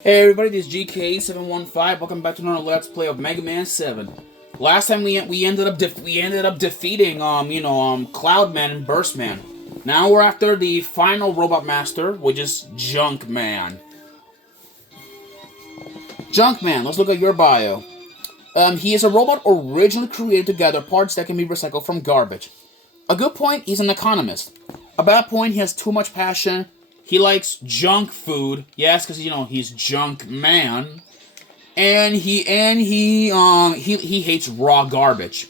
Hey everybody, this is GK715. Welcome back to another Let's Play of Mega Man 7. Last time we ended up defeating Cloudman and Burstman. Now we're after the final Robot Master, which is Junkman. Junkman, let's look at your bio. He is a robot originally created to gather parts that can be recycled from garbage. A good point, he's an economist. A bad point, he has too much passion. He likes junk food. Yes, because he's junk man. And he hates raw garbage.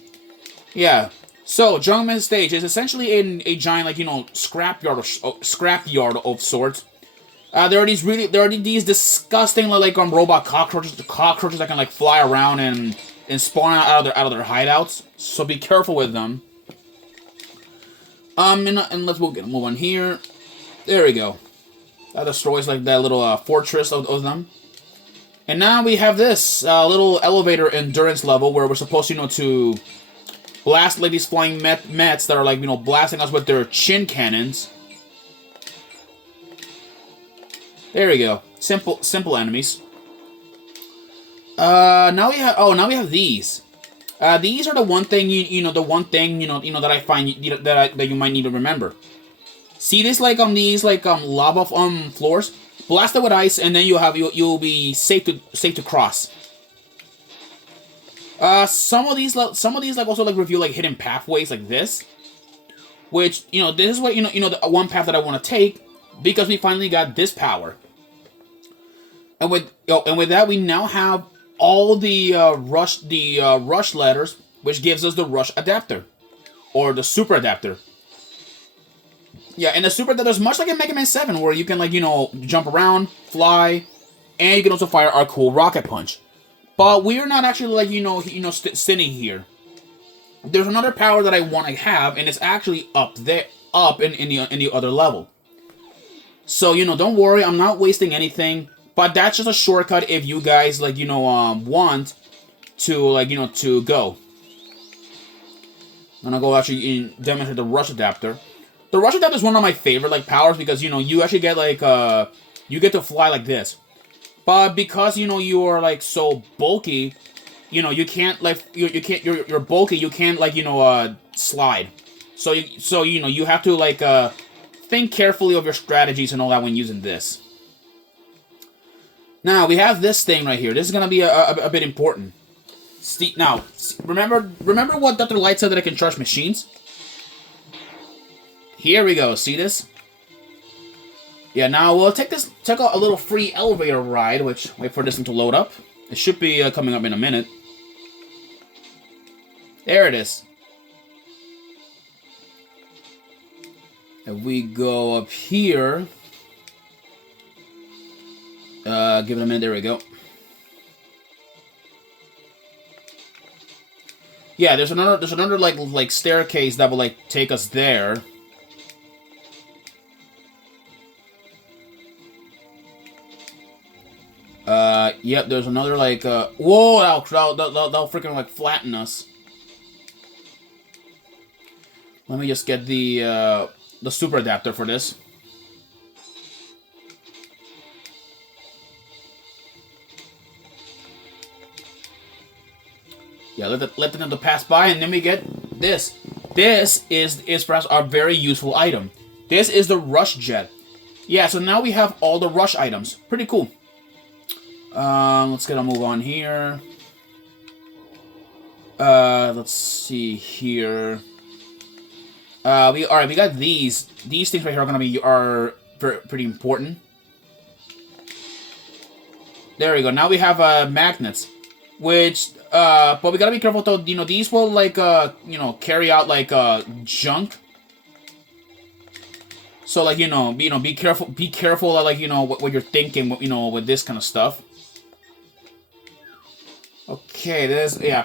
Yeah. So Junkman's stage is essentially in a giant scrapyard of sorts. There are these disgusting robot cockroaches that can fly around and spawn out of their hideouts. So be careful with them. And let's move on here. There we go. That destroys that little fortress of them. And now we have this little elevator endurance level where we're supposed to blast these flying mets that are blasting us with their chin cannons. There we go. Simple enemies. Now we have these. These are the one thing that I find that you might need to remember. See this these lava floors? Blast it with ice, and then you'll be safe to cross. Some of these also reveal hidden pathways like this, which this is what the one path that I want to take because we finally got this power. And with that we now have all the rush letters, which gives us the rush adapter or the super adapter. Yeah, and the super adapter is much like in Mega Man 7, where you can jump around, fly, and you can also fire our cool rocket punch. But we're not actually sitting here. There's another power that I want to have, and it's actually up in the other level. So don't worry, I'm not wasting anything. But that's just a shortcut if you guys want to go. I'm gonna go actually demonstrate the rush adapter. The rush adapter is one of my favorite powers because you actually get you get to fly like this. But because you are so bulky, you can't you're bulky, you can't slide. So you have to think carefully of your strategies and all that when using this. Now we have this thing right here. This is gonna be a bit important. Now remember what Dr. Light said, that I can trust machines? Here we go. See this? Yeah, now we'll take a little free elevator ride, which, wait for this thing to load up. It should be coming up in a minute. There it is. If we go up here, give it a minute. There we go. Yeah, there's another staircase that will take us there. Yep, there's another whoa, that'll freaking flatten us. Let me just get the super adapter for this. Yeah, let them pass by, and then we get this. This is perhaps our very useful item. This is the rush jet. Yeah, so now we have all the rush items. Pretty cool. Let's get a move on here. Let's see here. We got these. These things right here are pretty important. There we go. Now we have magnets, which but we gotta be careful though. These will carry out junk. So be careful. Be careful what you're thinking. With this kind of stuff. Okay,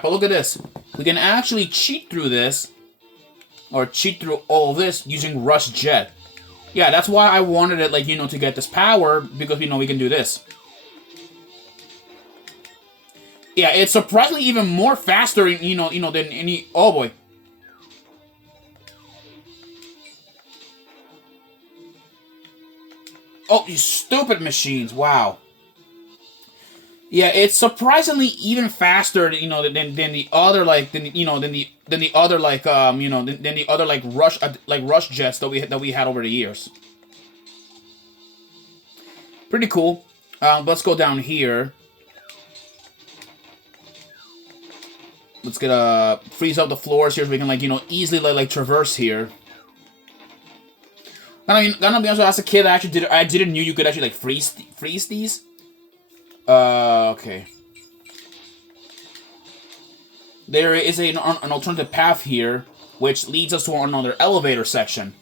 but look at this. We can actually cheat through this, or cheat through all of this using Rush Jet. Yeah, that's why I wanted it, to get this power, because we can do this. Yeah, it's surprisingly even more faster, than any. Oh boy. Oh, you stupid machines! Wow. Yeah, it's surprisingly even faster, than the other than the other than the other rush jets that we had over the years. Pretty cool. Let's go down here. Let's get freeze up the floors here so we can easily traverse here. Gonna be honest, as a kid, I didn't knew you could actually freeze these. Okay. There is an alternative path here, which leads us to another elevator section.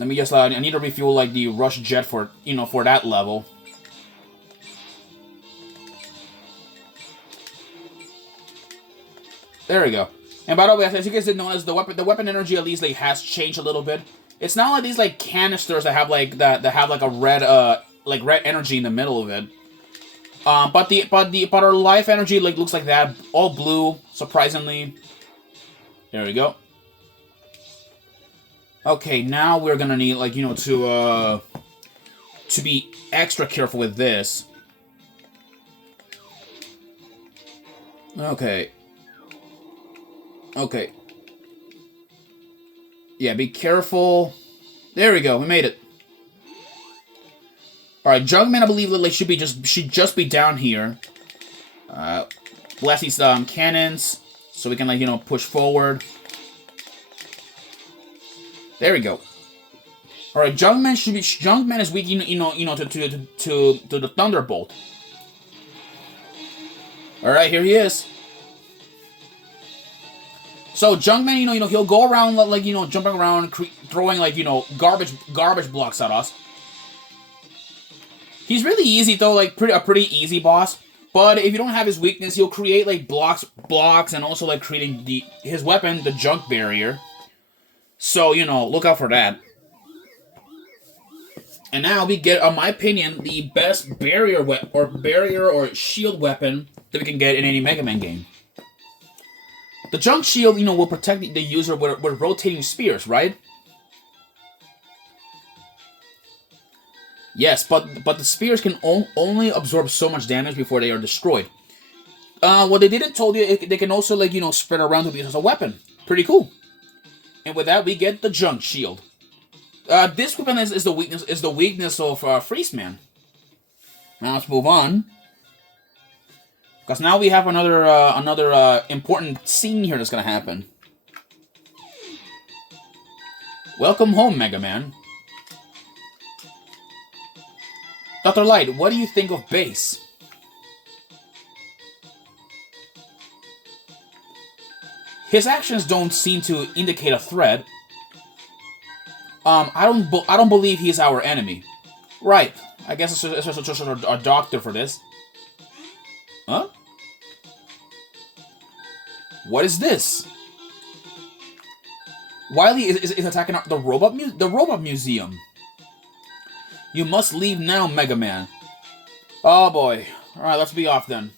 Let me just, I need to refuel, the rush jet for that level. There we go. And by the way, as you guys did notice, the weapon energy at least, has changed a little bit. It's not like these, canisters that have, that have, a red, red energy in the middle of it. But our life energy, looks like that. All blue, surprisingly. There we go. Okay, now we're gonna need, to be extra careful with this. Okay. Okay. Yeah, be careful. There we go, we made it. Alright, Junkman, I believe, should just be down here. Blast these, cannons, so we can, push forward. There we go. All right, Junkman is weak, to the Thunderbolt. All right, here he is. So Junkman, he'll go around jumping around, throwing garbage blocks at us. He's really easy though, a pretty easy boss. But if you don't have his weakness, he'll create blocks, and also creating his weapon, the Junk Barrier. So, look out for that. And now we get, in my opinion, the best barrier or shield weapon that we can get in any Mega Man game. The Junk Shield, will protect the user with rotating spears, right? Yes, but the spears can only absorb so much damage before they are destroyed. What they didn't tell you, they can also, spread around to be as a weapon. Pretty cool. And with that, we get the Junk Shield. This weapon is the weakness of Freeze Man. Now let's move on, because now we have another important scene here that's gonna happen. Welcome home, Mega Man. Dr. Light, what do you think of Bass? His actions don't seem to indicate a threat. I don't believe he's our enemy. Right. I guess it's just a doctor for this. Huh? What is this? Wily is attacking the robot museum. You must leave now, Mega Man. Oh boy. Alright, let's be off then.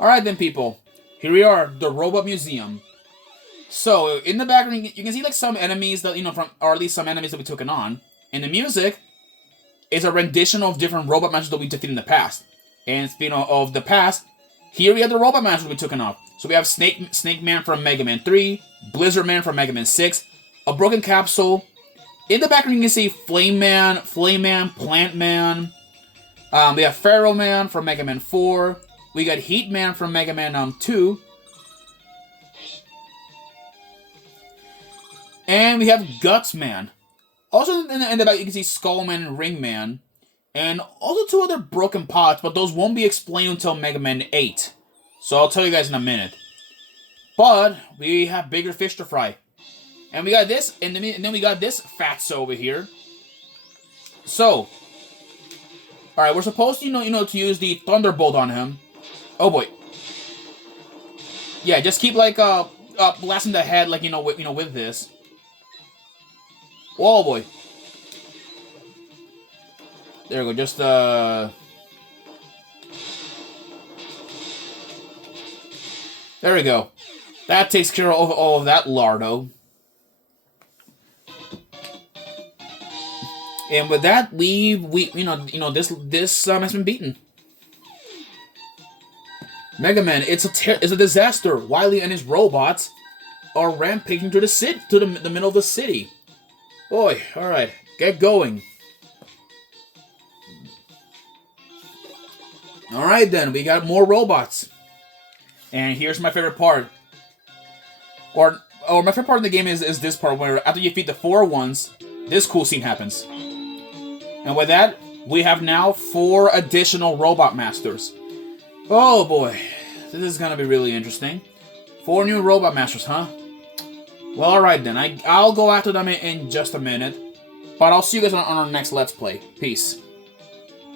Alright then, people. Here we are, the Robot Museum. So, in the background, you can see some enemies that, or at least some enemies that we took on. And the music is a rendition of different robot monsters that we defeated in the past. And speaking of the past, here we have the robot monsters we took off. So we have Snake Man from Mega Man 3, Blizzard Man from Mega Man 6, a broken capsule. In the background, you can see Flame Man, Plant Man. We have Pharaoh Man from Mega Man 4. We got Heat Man from Mega Man 2. And we have Guts Man. Also in the back, you can see Skull Man and Ring Man. And also two other broken pots, but those won't be explained until Mega Man 8. So I'll tell you guys in a minute. But we have bigger fish to fry. And we got this, and then we got this fatso over here. So, alright, we're supposed to, to use the Thunderbolt on him. Oh boy. Yeah, just keep blasting the head with this. Oh boy. There we go, just there we go. That takes care of all of that lardo. And with that, this has been beaten. Megaman, it's a disaster. Wily and his robots are rampaging to the middle of the city. Boy, all right, get going. All right, then we got more robots. And here's my favorite part. Or my favorite part of the game is this part where after you defeat the 4 ones, this cool scene happens. And with that, we have now 4 additional robot masters. Oh boy, this is gonna be really interesting. 4 new robot masters, huh? Well, alright then, I'll go after them in just a minute. But I'll see you guys on our next Let's Play. Peace.